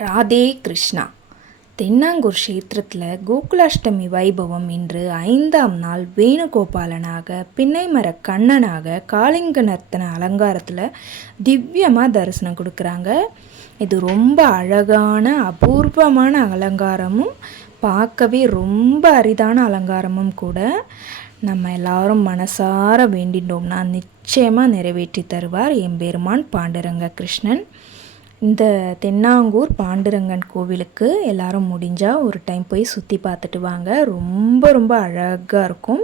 ராதே கிருஷ்ணா. தென்னாங்கூர் க்ஷேத்திரத்தில் கோகுலாஷ்டமி வைபவம் இன்று ஐந்தாம் நாள் வேணுகோபாலனாக பின்னைமர கண்ணனாக காளிங்க நர்த்தன அலங்காரத்தில் திவ்யமாக தரிசனம் கொடுக்குறாங்க. இது ரொம்ப அழகான அபூர்வமான அலங்காரமும் பார்க்கவே ரொம்ப அரிதான அலங்காரமும் கூட. நம்ம எல்லாரும் மனசார வேண்டிட்டோம்னா நிச்சயமாக நிறைவேற்றி தருவார் எம்பெருமான் பாண்டுரங்க கிருஷ்ணன். இந்த தென்னாங்கூர் பாண்டுரங்கன் கோவிலுக்கு எல்லாரும் முடிஞ்சால் ஒரு டைம் போய் சுற்றி பார்த்துட்டு வாங்க. ரொம்ப ரொம்ப அழகாக இருக்கும்.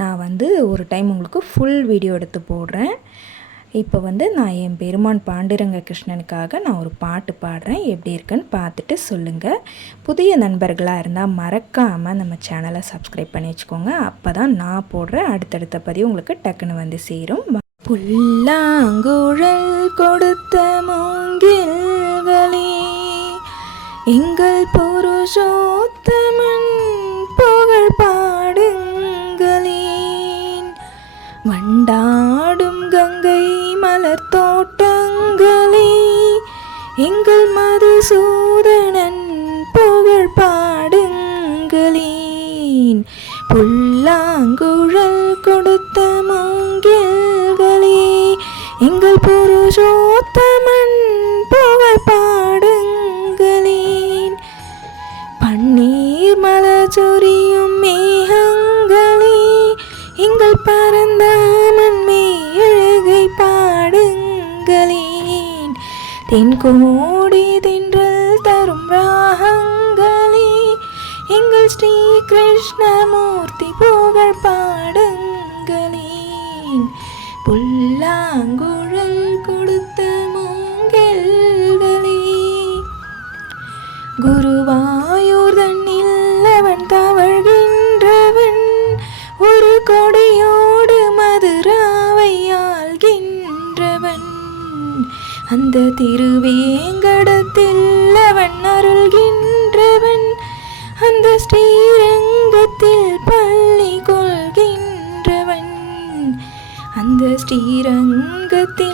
நான் வந்து ஒரு டைம் உங்களுக்கு ஃபுல் வீடியோ எடுத்து போடுறேன். இப்போ வந்து நான் என் பெருமான் பாண்டுரங்க கிருஷ்ணனுக்காக நான் ஒரு பாட்டு பாடுறேன். எப்படி இருக்குன்னு பார்த்துட்டு சொல்லுங்கள் புதிய நண்பர்களாக இருந்தால் மறக்காமல் நம்ம சேனலை சப்ஸ்கிரைப் பண்ணி வச்சுக்கோங்க. அப்போ தான் நான் போடுற அடுத்தடுத்த பதிவு உங்களுக்கு டக்குன்னு வந்து சேரும். புல்லாங்குழல் கோ எங்கள் புருஷோத்தமன் புகழ் பாடுங்களேன். வண்டாடும் கங்கை மலர் தோட்டங்களே எங்கள் மதுசூதனன் புகழ் பாடுங்களேன். புல்லாங்குழல் கொடுத்த தென்கோடி தின்றல் தரும் ராகங்களே எங்கள் ஸ்ரீ கிருஷ்ணமூர்த்தி புகழ் பாடுங்களேன் புல்லாங்குழல் கொடுத்த மூங்கில்களே குருவா அந்த திருவேங்கடத்தில் அவன் அருள்கின்றவன். அந்த ஸ்ரீரங்கத்தில் பள்ளி கொள்கின்றவன். அந்த ஸ்ரீரங்கத்தில்